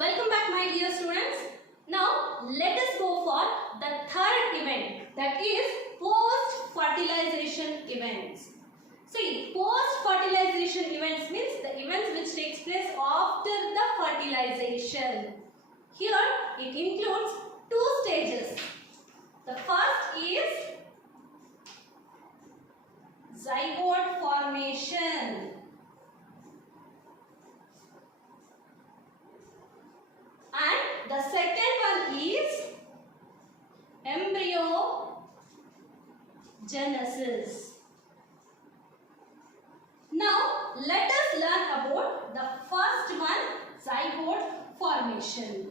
Welcome back my dear students. Now let us go for the third event, that is post-fertilization events. See, post-fertilization events means the events which takes place after the fertilization. Here it includes two stages. The first is zygote formation. And the second one is embryo genesis. Now let us learn about the first one, zygote formation.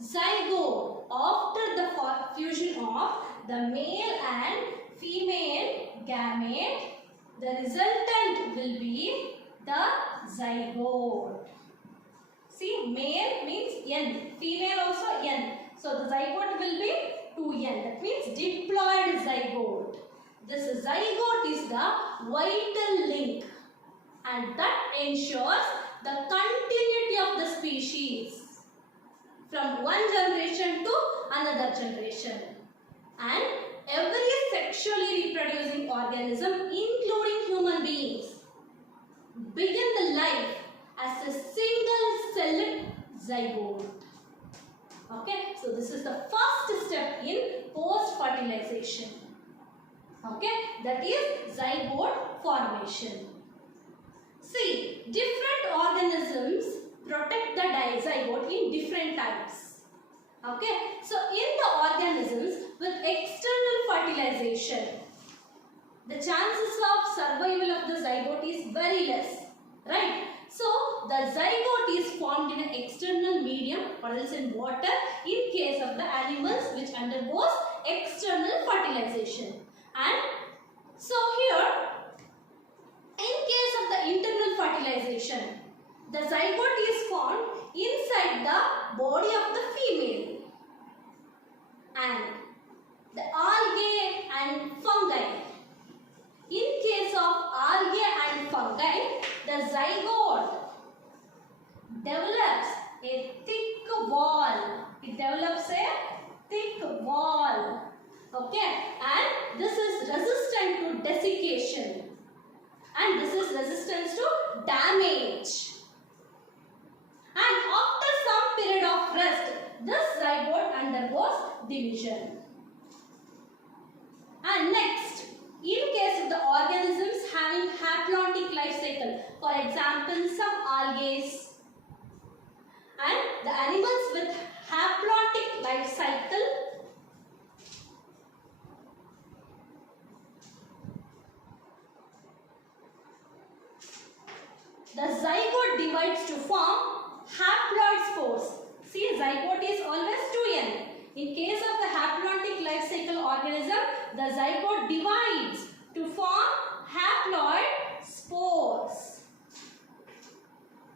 Zygote, after the fusion of the male and female gamete, the resultant will be the zygote. See, male means N, female also N. So the zygote will be 2N. That means diploid zygote. This zygote is the vital link, and that ensures the continuity of the species from one generation to another generation. And every sexually reproducing organism, including human beings, begin the life as a single-celled zygote. Okay, so this is the first step in post-fertilization. Okay, that is zygote formation. See, different organisms protect the zygote in different types. Okay, so in the organisms with external fertilization, the chances of survival of the zygote is very less, right? So the zygote is formed in an external medium or else in water in case of the animals which undergoes external fertilization. And so here, in case of the internal fertilization, the zygote is formed inside the body of the female, and the algae and fungi. In case of algae and fungi, the zygote develops a thick wall. It develops a thick wall. Okay, and this is resistant to desiccation, and this is resistance to damage. And after some period of rest, this zygote undergoes division. And next, in case of the organisms having haplotic life cycle, for example, some algae, and the animals with haplotic life cycle, the zygote divides to form haploid spores. See, zygote is always 2N. In case of the haplotic life cycle organism, the zygote divides to form haploid spores.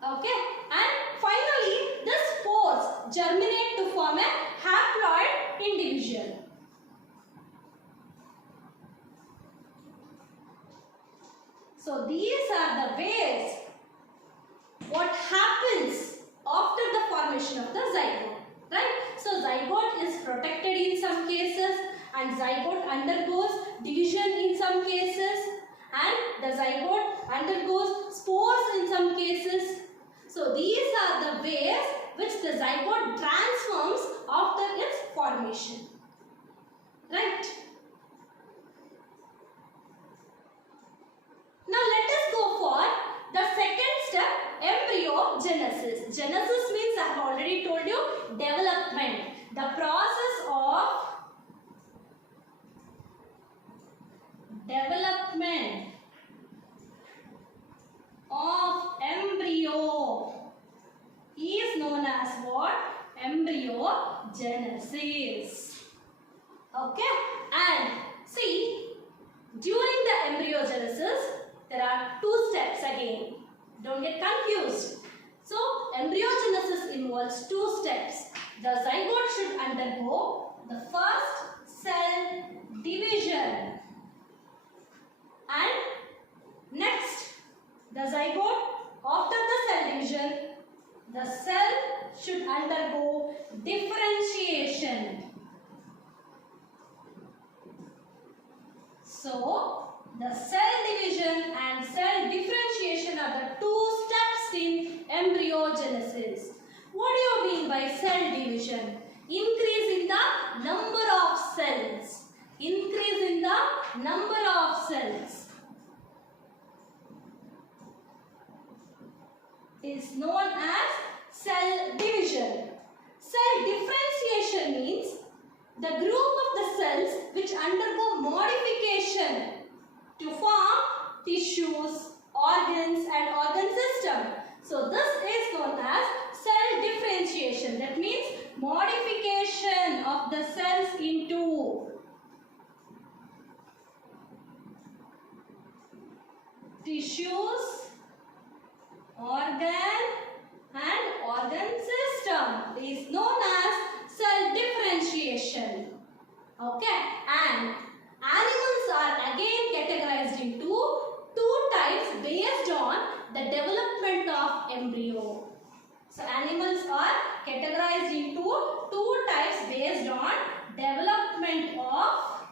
Okay, and finally, the spores germinate to form a haploid individual. So these are the ways what happens after the formation of the zygote, right? So zygote is protected in some cases, and zygote undergoes division in some cases, and the zygote undergoes spores in some cases. So these are the ways which the zygote transforms after its formation, right? Now let us go for the second step, embryo genesis. Genesis means, I have already told you, development. The process of development of embryo is known as what? Embryo genesis. Okay, and see, during the embryo genesis, there are two steps again. Don't get confused. So, embryogenesis involves two steps. The zygote should undergo the first cell division, and next, the zygote, after the cell division, the cell should undergo division. Increase in the number of cells. Increase in the number of cells is known as cell division. Cell differentiation means the group of the cells which undergo modification to form tissues, organs and organ system. So this is known as cell differentiation. That means modification of the cells into tissues, organ and organ system is known as cell differentiation. Okay, and animals are again categorized into two types based on the development of embryo. So animals are categorized into two types based on development of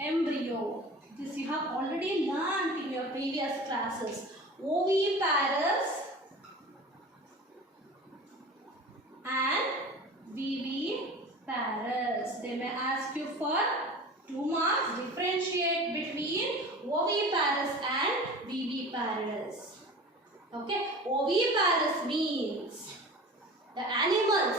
embryo. This you have already learned in your previous classes. Oviparous and viviparous. They may ask you for 2 marks. Differentiate between oviparous and viviparous. Okay, oviparous means the animals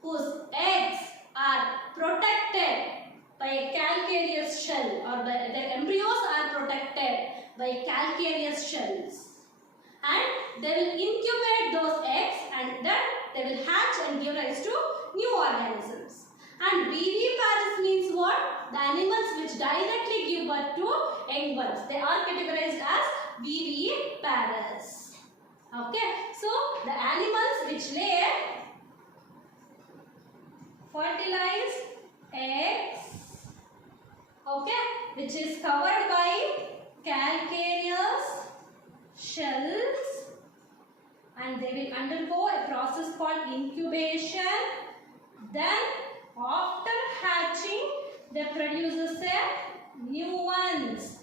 whose eggs are protected by a calcareous shell, or the embryos are protected by calcareous shells, and they will incubate those eggs and then they will hatch and give rise to new organisms. And viviparous means what? The animals which directly give birth to young ones. They are categorized as viviparous. Okay, so the animals which lay fertilized eggs, okay, which is covered by calcareous shells, and they will undergo a process called incubation. Then after hatching, they produce new ones.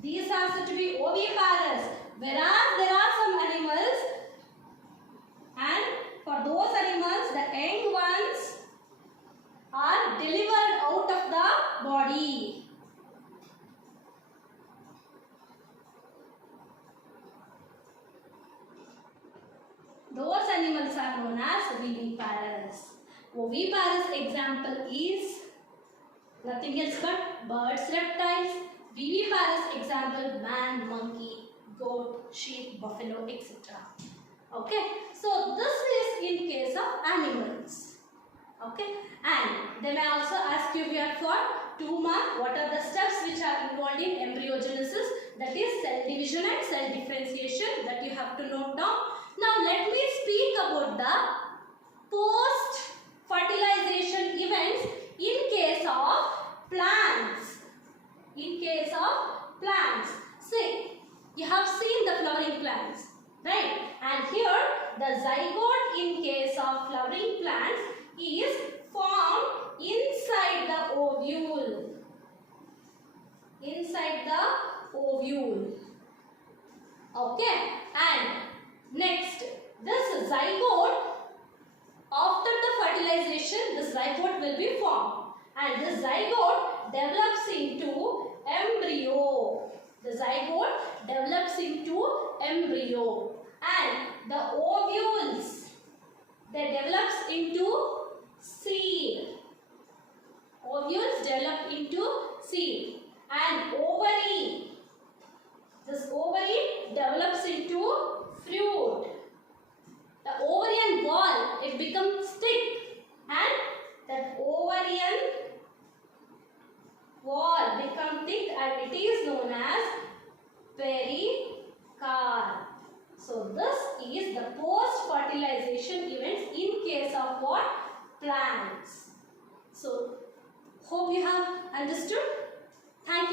These are said to be oviparous, whereas there are some animals, and for those animals the young ones are delivered out of the body. Those animals are known as oviparous. Oviparous example is nothing else but birds, reptiles. Viviparous example man, monkey, goat, sheep, buffalo, etc. Okay, so this is in case of animals. Okay, and they may also ask you here for 2 marks what are the steps which are involved in embryogenesis, that is cell division and cell differentiation, that you have to note down. Now let me speak about the post fertilization events in case of plants. In case of plants, see, you have seen the flowering plants, right? And here the zygote in case of flowering plants is formed inside the ovule. Inside the ovule. Okay, and next, this zygote, after the fertilization, this zygote will be formed, and this zygote develops into embryo. The zygote develops into embryo, and the ovules, they develops into seed. Ovules develop into seed, and ovary, this ovary develops into fruit. The ovarian wall, it becomes thick, and that ovarian wall becomes thick, and it is known as pericarp. So this is the post-fertilization events in case of what? Plants. So hope you have understood. Thank you.